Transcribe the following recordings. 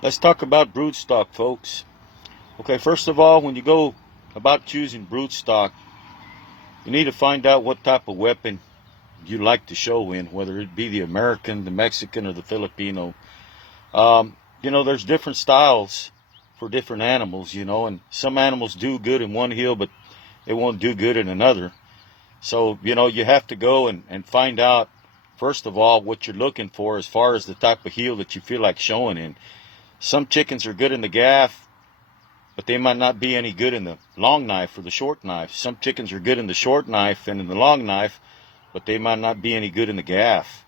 Let's talk about broodstock, folks. Okay, first of all, when you go about choosing broodstock, you need to find out what type of weapon you like to show in, whether it be the American, the Mexican, or the Filipino. There's different styles for different animals, and some animals do good in one heel, but they won't do good in another. So, you have to go and find out, first of all, what you're looking for as far as the type of heel that you feel like showing in. Some chickens are good in the gaff, but they might not be any good in the long knife or the short knife. Some chickens are good in the short knife and in the long knife, but they might not be any good in the gaff.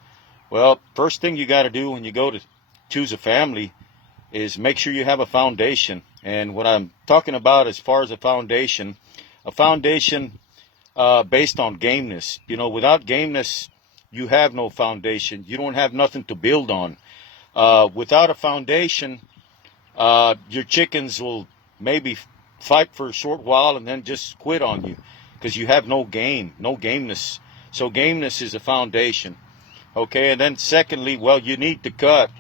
Well, first thing you got to do when you go to choose a family is make sure you have a foundation. And what I'm talking about as far as a foundation based on gameness. Without gameness, you have no foundation. You don't have nothing to build on. Without a foundation, your chickens will maybe fight for a short while and then just quit on you because you have no gameness. So gameness is a foundation. Okay, and then secondly, well, you need to cut.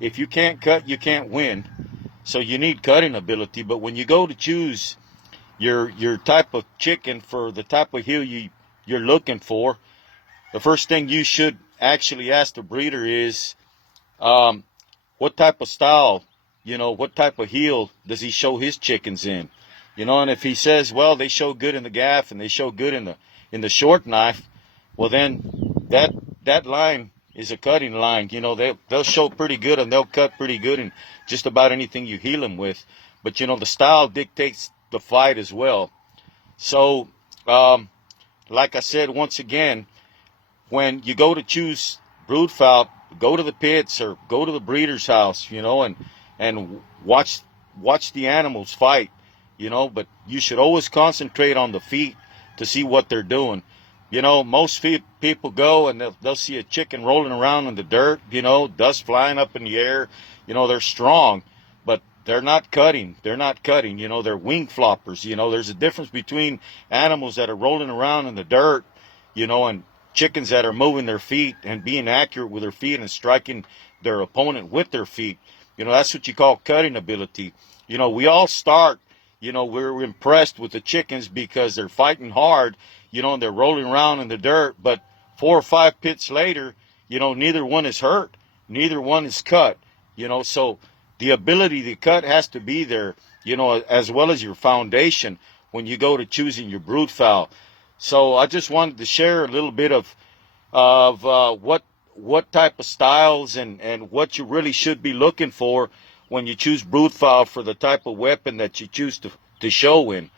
If you can't cut, you can't win. So you need cutting ability. But when you go to choose your type of chicken for the type of heel you're looking for, the first thing you should actually ask the breeder is what type of style, what type of heel does he show his chickens in? And if he says, well, they show good in the gaff and they show good in the short knife, well then that line is a cutting line. They'll show pretty good and they'll cut pretty good in just about anything you heel them with. But the style dictates the fight as well. So like I said, once again, when you go to choose brood fowl, go to the pits or go to the breeder's house, and watch the animals fight, but you should always concentrate on the feet to see what they're doing. Most people go and they'll see a chicken rolling around in the dirt, dust flying up in the air. They're strong, but they're not cutting. They're wing floppers. There's a difference between animals that are rolling around in the dirt, and chickens that are moving their feet and being accurate with their feet and striking their opponent with their feet. That's what you call cutting ability. We all start, we're impressed with the chickens because they're fighting hard, and they're rolling around in the dirt. But 4 or 5 pits later, neither one is hurt, neither one is cut, so the ability to cut has to be there, as well as your foundation when you go to choosing your brood fowl. So I just wanted to share a little bit of what type of styles and what you really should be looking for when you choose brood fowl for the type of weapon that you choose to show in.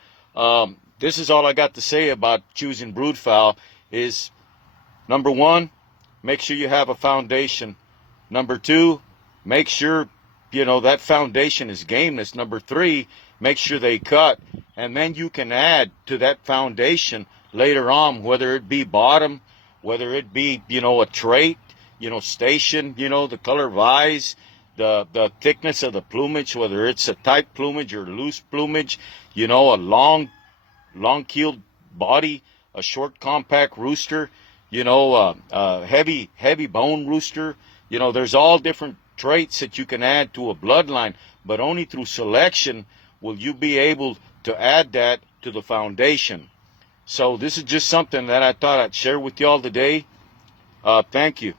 This is all I got to say about choosing brood fowl. Is number one, make sure you have a foundation. Number two, make sure that foundation is gameness. Number three, make sure they cut, and then you can add to that foundation later on, whether it be bottom, whether it be a trait, station, the color of eyes, the thickness of the plumage, whether it's a tight plumage or loose plumage, a long keeled body, a short compact rooster, a heavy bone rooster. There's all different traits that you can add to a bloodline, but only through selection will you be able to add that to the foundation. So this is just something that I thought I'd share with y'all today. Thank you.